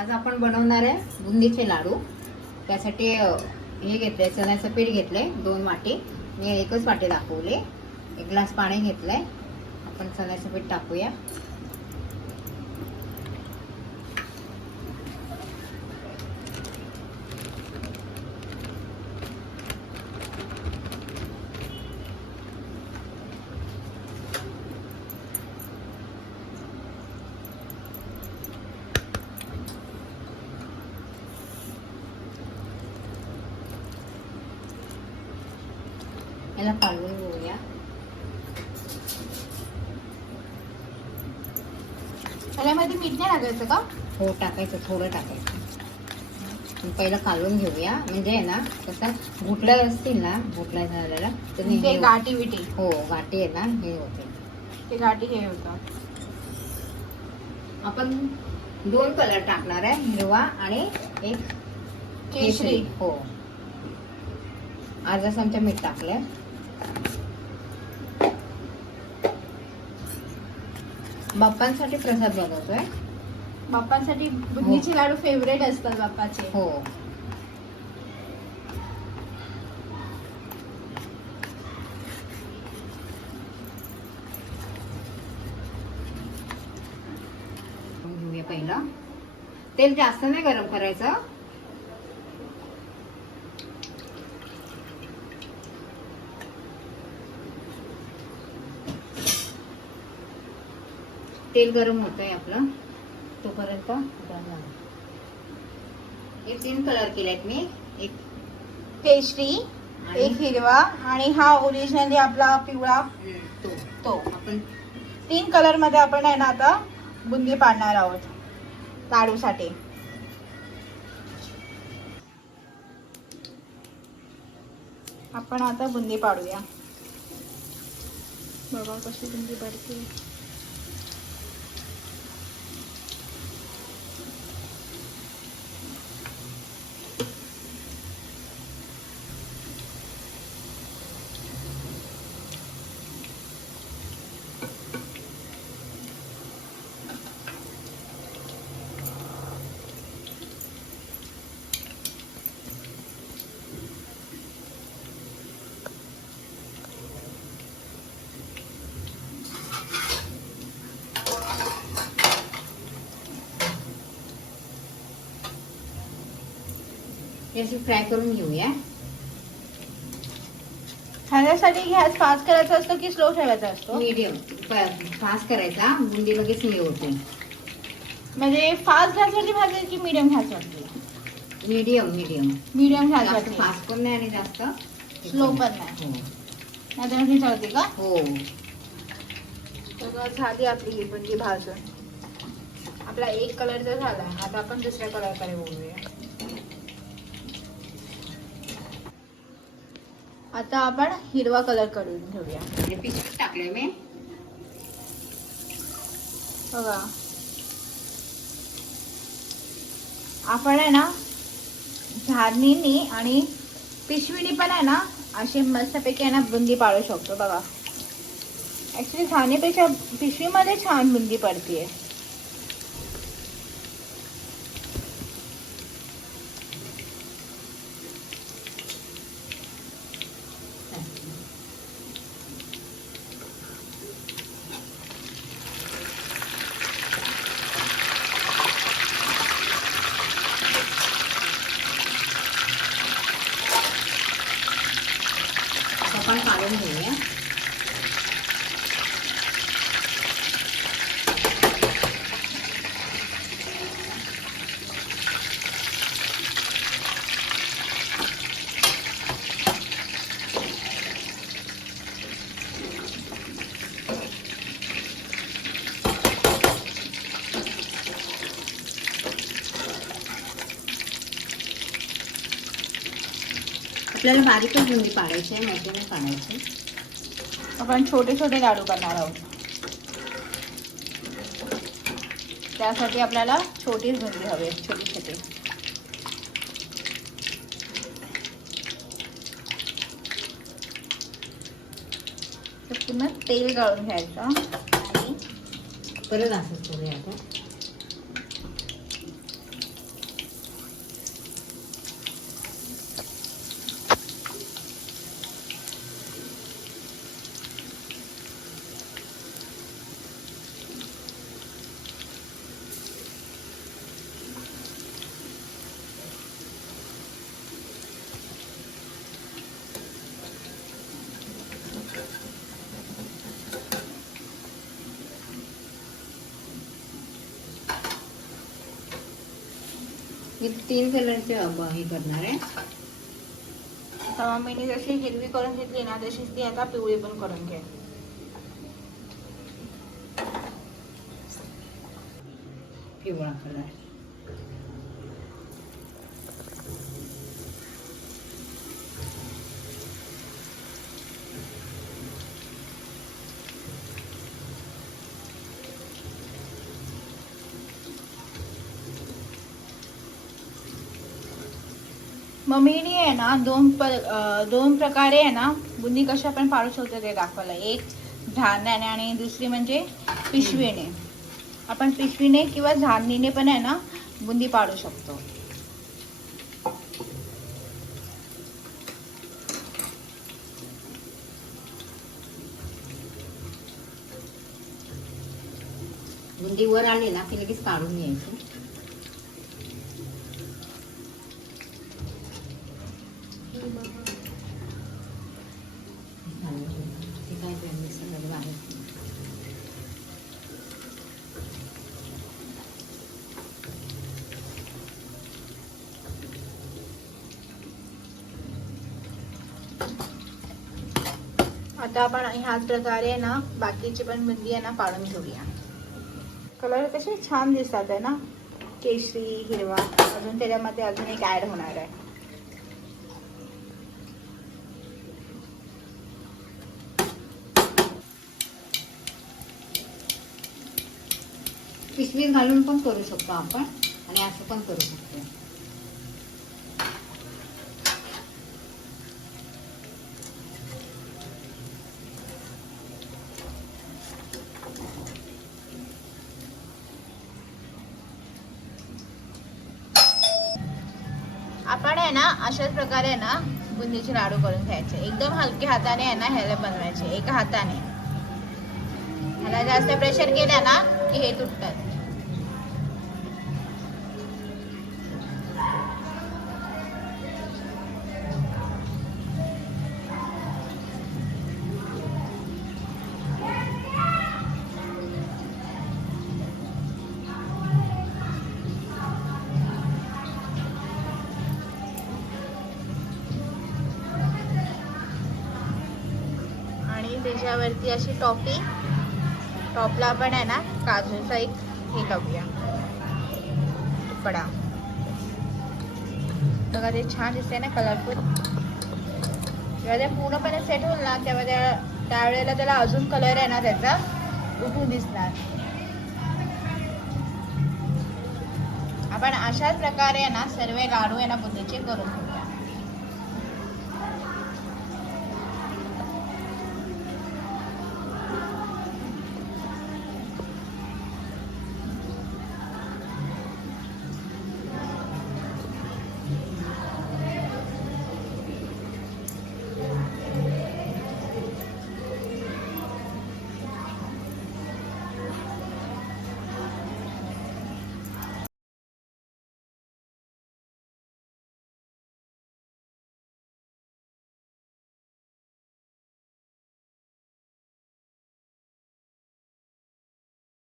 आज आपण बनवणार आहे बुंदीचे लाडू. त्यासाठी हे हे घेतलंय चण्याचं पीठ घेतलंय दोन वाटी. मी एकच वाटी दाखवले. एक ग्लास पाणी घेतलंय. आपण चण्याचं पीठ टाकूया. याला काढून घेऊया त्याच्यामध्ये मीठ नाही टाकायचं का हो टाकायचं थोडं टाकायचं पहिलं काढून घेऊया म्हणजे आहे ना कसं घुटल्या असतील ना घुटल्या झालेला तर हे- गाठी विटी हो गाठी आहे ना हे होते ते गाठी हे होतं आपण दोन कलर टाकणार आहे हिरवा आणि एक केशरी हो अर्धा चमचा मीठ टाकलंय बाप्पांसाठी प्रसाद बनवतोय. बाप्पांसाठी बुंदीचे लाडू फेवरेट असतात बाप्पाचे. हो. पहिलं. तेल जास्त नाही गरम करायचं. तेल गरम होत आहे आपलं. तोपर्यंत हे तीन कलर केलेत मी एक केशरी आणि एक हिरवा आणि हा ओरिजिनली आपला पिवळा तो. तो. आपण तीन कलरमध्ये आपण आहे ना आता बुंदी पाडणार आहोत लाडूसाठी. आपण आता बुंदी पाडूया. बघा कशी बुंदी पडते. अशी फ्राय करून घेऊया. खाण्यासाठी गॅस फास्ट करायचा असतो की स्लो ठेवायचा असतो? मीडियम फास्ट करायचा. बुंदी लगेच हे होते. म्हणजे फास्ट गॅसवरती भाजायची की मिडियम गॅसवरती मीडियम मीडियम मिडियम गॅसवरती फास्ट पण नाही आणि जास्त Slow पण नाही. नाहीतर ती चढते का? हो. तर झाली आपली ही बुंदी भाजून आपला एक कलर जर झाला आता आपण दुसऱ्या कलरकडे बोलूया आता आपण हिरवा कलर करून घेऊया. हे पिशवीत टाकले मी. बघा. आपण आहे ना झाडणीनी आणि पिशवीनी पण आहे ना अशी मस्तपैकी आहे ना बुंदी पाडू शकतो. बघा. ऍक्च्युली झाडणीपेक्षा पिशवीमध्ये छान बुंदी पडतीये. आता आपण काढून घेऊया आपल्याला बारीकच बुंदी पाडायची आहे मोठी नाही पाडायची. आपण छोटे छोटे लाडू करणार आहोत. त्यासाठी आपल्याला छोटीच बुंदी हवी आहे, छोटी छोटी. पुन्हा तेल गाळून घ्यायचं. आणि परत असंच करूया आता मी तीन कलरचे अब- हे करणार आहे. तर मम्मीने जशी हिरवी करून घेतली ना तशीच ती आता पिवळी पण करून घे. पिवळा कलर मम्मीने आहे ना दोन प दोन प्रकारे आहे ना बुंदी कशा पण पाडू शकतो ते दाखवायला एक झारण्याने आणि दुसरी म्हणजे पिशवीने. आपण पिशवीने किंवा झारणीने पण आहे ना बुंदी पाडू शकतो. बुंदी वर आली ना की लगेच काढून घ्यायची. मिक्सरमध्ये आता आपण ह्याच प्रकारे ना बाकीची पण बुंदी आहे ना पाडून घेऊया. कलर कसे छान दिसतात आहे ना केशरी हिरवा अजून त्याच्यामध्ये अजून एक ऍड होणार आहे. पिशवीत घालून पण करू शकतो आपण आणि असं पण करू शकतो. आपण आहे ना अशाच प्रकारे आहे ना बुंदीचे लाडू करून घ्यायचे. एकदम हलके हाताने आहे ना ह्याला बनवायचे. एका हाताने. ह्याला जास्त प्रेशर केलं ना की हे तुटतात आणि त्याच्यावरती अशी टॉपी टॉपला आपण आहे ना काजूचा एक हे लावूया. तुकडा. बघा ते छान दिसते ना कलरफुल जेव्हा ते पूर्णपणे सेट होईल ना तेव्हा त्या त्यावेळेला त्याला अजून कलर आहे ना त्याचा उठून दिसणार. आपण अशाच प्रकारे आहे ना सर्व लाडू आहे ना बुद्धीचे करून